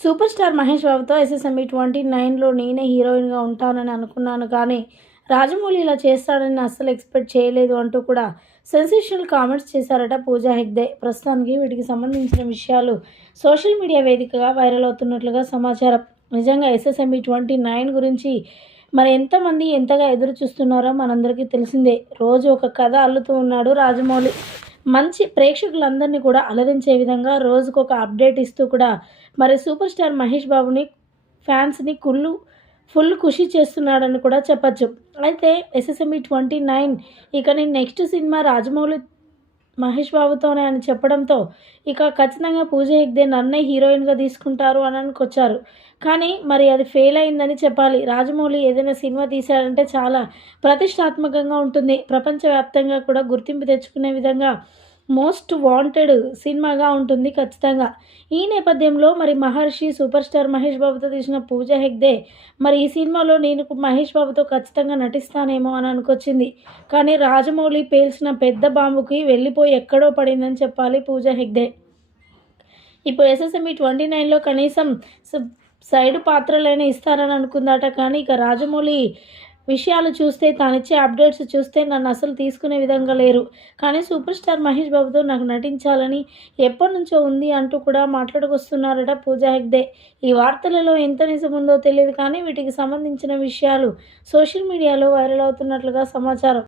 Super star Mahesh బాబుతో SSME twenty నైన్లో నేనే హీరోయిన్గా ఉంటానని అనుకున్నాను కానీ రాజమౌళి ఇలా చేస్తాడని అస్సలు ఎక్స్పెక్ట్ చేయలేదు అంటూ కూడా సెన్సేషనల్ కామెంట్స్ చేశారట పూజా హెగ్దే ప్రస్తుతానికి వీటికి సంబంధించిన విషయాలు సోషల్ మీడియా వేదికగా వైరల్ అవుతున్నట్లుగా సమాచారం. నిజంగా ఎస్ఎస్ఎంఈ ట్వంటీ నైన్ గురించి మరి ఎంతమంది ఎంతగా ఎదురు చూస్తున్నారో మనందరికీ తెలిసిందే. రోజు ఒక కథ అల్లుతూ ఉన్నాడు రాజమౌళి. మంచి ప్రేక్షకులందరినీ కూడా అలరించే విధంగా రోజుకు ఒక అప్డేట్ ఇస్తూ కూడా మరి సూపర్ స్టార్ మహేష్ బాబుని ఫ్యాన్స్ని కుళ్ళు ఫుల్ ఖుషి చేస్తున్నాడని కూడా చెప్పచ్చు. అయితే ఎస్ఎస్ఎంఈ ట్వంటీ నైన్ ఇక నేను నెక్స్ట్ సినిమా రాజమౌళి మహేష్ బాబుతోనే అని చెప్పడంతో ఇక ఖచ్చితంగా పూజ హెగ్దే నన్నే హీరోయిన్గా తీసుకుంటారు అని అనుకొచ్చారు. కానీ మరి అది ఫెయిల్ అయిందని చెప్పాలి. రాజమౌళి ఏదైనా సినిమా తీశాడంటే చాలా ప్రతిష్టాత్మకంగా ఉంటుంది. ప్రపంచవ్యాప్తంగా కూడా గుర్తింపు తెచ్చుకునే విధంగా మోస్ట్ వాంటెడ్ సినిమాగా ఉంటుంది ఖచ్చితంగా. ఈ నేపథ్యంలో మరి మహర్షి సూపర్ స్టార్ మహేష్ బాబుతో తీసిన పూజ హెగ్దే మరి ఈ సినిమాలో నేను మహేష్ బాబుతో ఖచ్చితంగా నటిస్తానేమో అని అనుకొచ్చింది. కానీ రాజమౌళి పేల్చిన పెద్ద బాంబుకి వెళ్ళిపోయి ఎక్కడో పడిందని చెప్పాలి పూజ హెగ్దే ఇప్పుడు ఎస్ఎస్ఎంఈ ట్వంటీ నైన్లో కనీసం సైడ్ పాత్రలైనా ఇస్తారని అనుకుందాట కానీ ఇక రాజమౌళి విషయాలు చూస్తే తానిచ్చే అప్డేట్స్ చూస్తే నన్ను అసలు తీసుకునే విధంగా లేరు. కానీ సూపర్ స్టార్ మహేష్ బాబుతో నాకు నటించాలని ఎప్పటి నుంచో ఉంది అంటూ కూడా మాట్లాడుకొస్తున్నారట పూజా హెగ్దే ఈ వార్తలలో ఎంత నిజముందో తెలియదు కానీ వీటికి సంబంధించిన విషయాలు సోషల్ మీడియాలో వైరల్ అవుతున్నట్లుగా సమాచారం.